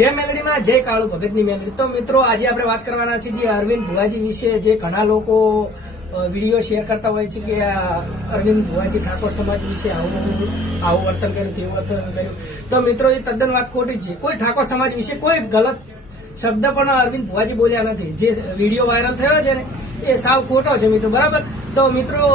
જય મેલડીમાં જય કાળુ ભગતની મેલડી। તો મિત્રો આજે આપણે વાત કરવાના છે જે અરવિંદ ભુવાજી વિશે જે ઘણા લોકો વિડીયો શેર કરતા હોય છે કે અરવિંદ ભુવાજી ઠાકોર સમાજ વિશે આવું વર્તન કર્યું તેવું વર્તન કર્યું। તો મિત્રો એ તદ્દન વાત ખોટી છે। કોઈ ઠાકોર સમાજ વિશે કોઈ ગલત શબ્દ પણ અરવિંદ ભુવાજી બોલ્યા નથી। જે વિડીયો વાયરલ થયો છે ને એ સાવ ખોટો છે મિત્રો, બરાબર। તો મિત્રો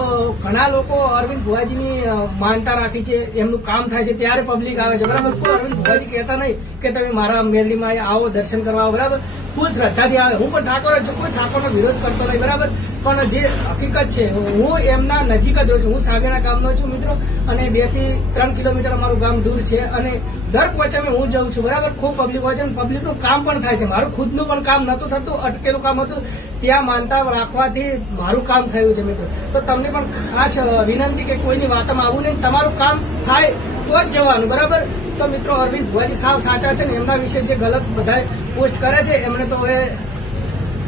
ઘણા લોકો અરવિંદ ભુવાજીની માનતા રાખી છે, એમનું કામ થાય છે ત્યારે પબ્લિક આવે છે, બરાબર। કોઈ અરવિંદ ભુવાજી કહેતા નહીં કે તમે મારા મેલડીમાં આવો, દર્શન કરવા આવો, બરાબર। ફૂલ શ્રદ્ધાથી આવે। હું પણ ઠાકોર જ છું, કોઈ ઠાકોરનો વિરોધ કરતો નહીં, બરાબર। પણ જે હકીકત છે હું એમના નજીક જ છું। હું સાગેણા ગામનો છું મિત્રો, અને 2 થી 3 કિલોમીટર અમારું ગામ દૂર છે, અને દર પોચમે હું જઉં છું, બરાબર। ખૂબ પબ્લિક હોય છે અને પબ્લિકનું કામ પણ થાય છે। મારું ખુદનું પણ કામ નતું થતું, અટકેલું કામ હતું, ત્યાં માનતા રાખવાથી મારું કામ થયું છે મિત્રો। તો તમને પણ ખાસ વિનંતી કે કોઈની વાતમાં આવું નહીં, તમારું કામ થાય તો જ જવાનું, બરાબર। તો મિત્રો અરવિંદ ભુવાજી સાવ સાચા છે ને એમના વિશે જે ગલત બધા પોસ્ટ કરે છે એમને તો હવે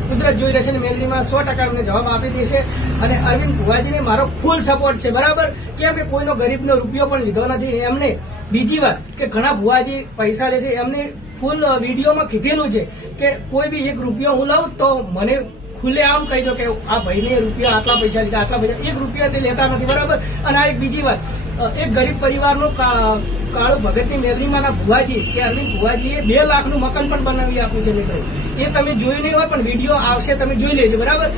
કુદરત જોઈ રહેશે ને મેલડીમાં 100% એમને જવાબ આપી દેશે। અને અરવિંદ ભુવાજીને મારો ફૂલ સપોર્ટ છે, બરાબર। કેમ કે કોઈનો ગરીબનો રૂપિયો પણ લીધો નથી એમને। બીજી વાત કે ઘણા ભુવાજી પૈસા લે છે, એમને ફૂલ વિડીયોમાં કીધેલું છે કે કોઈ બી 1 રૂપિયો હું લઉં તો મને ખુલ્લે આમ કહી દો કે આ ભાઈને રૂપિયા આટલા પૈસા લીધા, આટલા પૈસા, 1 રૂપિયા તે લેતા નથી, બરાબર। અને આ એક બીજી વાત, એક ગરીબ પરિવારનો કાળુ ભગતની મેલડીમાંના ભુવાજી કે અરવિંદ ભુવાજીએ 2 લાખનું મકાન પણ બનાવી આપ્યું છે મિત્રો। એ તમે જોયું નહીં હોય પણ વિડીયો આવશે, તમે જોઈ લેજો, બરાબર।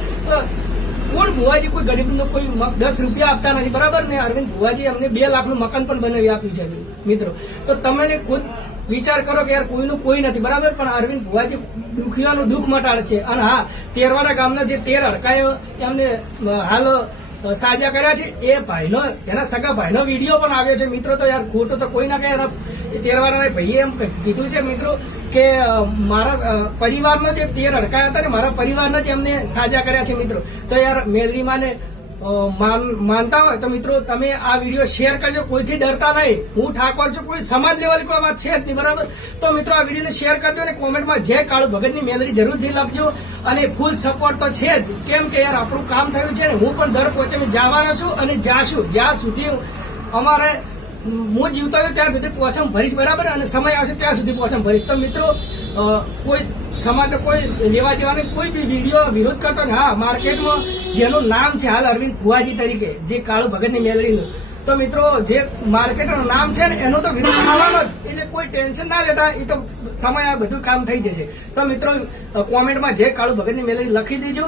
કોણ ભુવાજી કોઈ ગરીબનો કોઈ 10 રૂપિયા આપતા નથી, બરાબર ને અરવિંદ ભુવાજી અમને 2 લાખનું મકાન પણ બનાવી આપ્યું છે મિત્રો। તો તમે ખુદ વિચાર કરો કે યાર કોઈનું કોઈ નથી, બરાબર। પણ અરવિંદ ભુવાજી દુખિયાનું દુઃખ મટાડે છે। અને હા, તેરવાડા ગામના જે 13 હડકાયો એમને હાલ સાજા કર્યા છે, એ ભાઈનો, એના સગા ભાઈનો વિડીયો પણ આવ્યો છે મિત્રો। તો યાર ખોટો તો કોઈ ના કહે, તેરવાડા ભાઈએ એમ કીધું છે મિત્રો કે મારા પરિવારનો જે 13 હડકાયા હતા ને મારા પરિવારના જ એમને સાજા કર્યા છે મિત્રો। તો યાર મેલડીમાં ને માનતા હોય તો મિત્રો તમે આ વિડીયો શેર કરજો, કોઈથી ડરતા નહીં। હું ઠાકોર છું, કોઈ સમાજ લેવલ કોઈ વાત છે જ નહીં, બરાબર। તો મિત્રો આ વિડીયોને શેર કરજો અને કોમેન્ટમાં જય કાળુ ભગતની મેલડી જરૂરથી લખજો। અને ફૂલ સપોર્ટ તો છે જ, કેમ કે યાર આપણું કામ થયું છે ને। હું પણ દર પોચમે જવાનો છું અને જાશું, જ્યાં સુધી અમારે હું જીવતો હોય ત્યાં સુધી પોસમ ભરીશ, બરાબર। અને સમય આવશે ત્યાં સુધી પોસમ ભરીશ। તો મિત્રો કોઈ સમાજ કોઈ લેવા દેવાને કોઈ બી વિડીયો વિરોધ કરતો ને, હા માર્કેટમાં જેનું નામ છે હાલ અરવિંદ ભુવાજી તરીકે, જે કાળુ ભગતની મેલડીનું, તો મિત્રો જે માર્કેટનું નામ છે ને એનો તો વિરોધ થવાનો જ, એટલે કોઈ ટેન્શન ના લેતા, એ તો સમય આ બધું કામ થઈ જશે। તો મિત્રો કોમેન્ટમાં જે કાળુ ભગતની મેલડી લખી દેજો।